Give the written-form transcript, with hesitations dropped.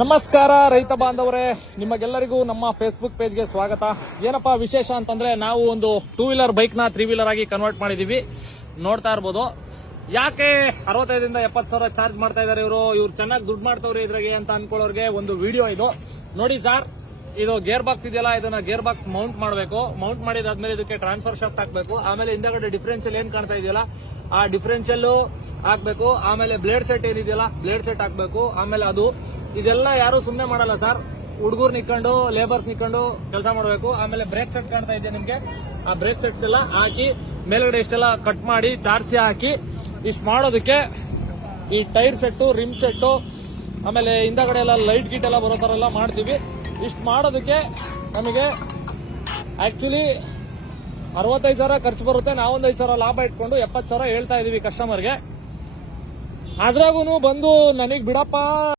ನಮಸ್ಕಾರ ರೈತ ಬಾಂಧವರೇ, ನಿಮಗೆಲ್ಲರಿಗೂ ನಮ್ಮ ಫೇಸ್ಬುಕ್ ಪೇಜ್ಗೆ ಸ್ವಾಗತ. ಏನಪ್ಪಾ ವಿಶೇಷ ಅಂತಂದ್ರೆ, ನಾವು ಒಂದು 2 ವೀಲರ್ ಬೈಕ್ ನ 3 ವೀಲರ್ ಆಗಿ ಕನ್ವರ್ಟ್ ಮಾಡಿದೀವಿ. ನೋಡ್ತಾ ಇರ್ಬೋದು. ಯಾಕೆ 65 ಇಂದ 70 ಸಾವಿರ ಚಾರ್ಜ್ ಮಾಡ್ತಾ ಇದಾರೆ ಇವರು ಚೆನ್ನಾಗಿ ದುಡ್ಡು ಮಾಡ್ತಾವ್ರೆ ಇದ್ರಾಗೆ ಅಂತ ಅನ್ಕೊಳ್ಳೋರ್ಗೆ ಒಂದು ವಿಡಿಯೋ ಇದು ನೋಡಿ ಸರ್. ಇದು ಗೇರ್ ಬಾಕ್ಸ್ ಇದೆಯಲ್ಲ, ಇದನ್ನ ಗೇರ್ ಬಾಕ್ಸ್ ಮೌಂಟ್ ಮಾಡಬೇಕು. ಮೌಂಟ್ ಮಾಡಿದಾದ್ಮೇಲೆ ಇದಕ್ಕೆ ಟ್ರಾನ್ಸ್ಫರ್ ಶಾಫ್ಟ್ ಹಾಕ್ಬೇಕು. ಆಮೇಲೆ ಹಿಂದಗಡೆ ಡಿಫರೆನ್ಷಿಯಲ್ ಏನ್ ಕಾಣ್ತಾ ಇದೆಯಲ್ಲ, ಆ ಡಿಫರೆನ್ಷಿಯಲ್ ಹಾಕ್ಬೇಕು. ಆಮೇಲೆ ಬ್ಲೇಡ್ ಸೆಟ್ ಏನಿದೆಯಲ್ಲ, ಬ್ಲೇಡ್ ಸೆಟ್ ಹಾಕ್ಬೇಕು. ಆಮೇಲೆ ಇದೆಲ್ಲ ಯಾರು ಸುಮ್ನೆ ಮಾಡಲ್ಲ ಸರ್. ಹುಡುಗರು ನಿಕ್ಕೊಂಡು, ಲೇಬರ್ಸ್ ನಿಕ್ಕೊಂಡು ಕೆಲಸ ಮಾಡಬೇಕು. ಆಮೇಲೆ ಬ್ರೇಕ್ ಸೆಟ್ ಕಾಣ್ತಾ ಇದೆ ನಿಮ್ಗೆ, ಆ ಬ್ರೇಕ್ ಸೆಟ್ಸ್ ಎಲ್ಲ ಹಾಕಿ ಮೇಲ್ಗಡೆ ಇಷ್ಟೆಲ್ಲ ಕಟ್ ಮಾಡಿ ಚಾರ್ಸಿ ಹಾಕಿ ಇಷ್ಟು ಮಾಡೋದಕ್ಕೆ ಈ ಟೈರ್ ಸೆಟ್ಟು, ರಿಮ್ ಸೆಟ್ಟು, ಆಮೇಲೆ ಹಿಂದಗಡೆ ಎಲ್ಲ ಲೈಟ್ ಗೀಟ್ ಎಲ್ಲ ಬರೋ ತರ ಎಲ್ಲ ಮಾಡ್ತೀವಿ. ಇಷ್ಟು ಮಾಡೋದಕ್ಕೆ ನಮಗೆ ಆಕ್ಚುಲಿ 65 ಸಾವಿರ ಖರ್ಚು ಬರುತ್ತೆ. ನಾವೊಂದು 5 ಸಾವಿರ ಲಾಭ ಇಟ್ಕೊಂಡು 70 ಸಾವಿರ ಹೇಳ್ತಾ ಇದೀವಿ ಕಸ್ಟಮರ್ಗೆ. ಅದ್ರಾಗೂ ಬಂದು ನನಗ್ ಬಿಡಪ್ಪ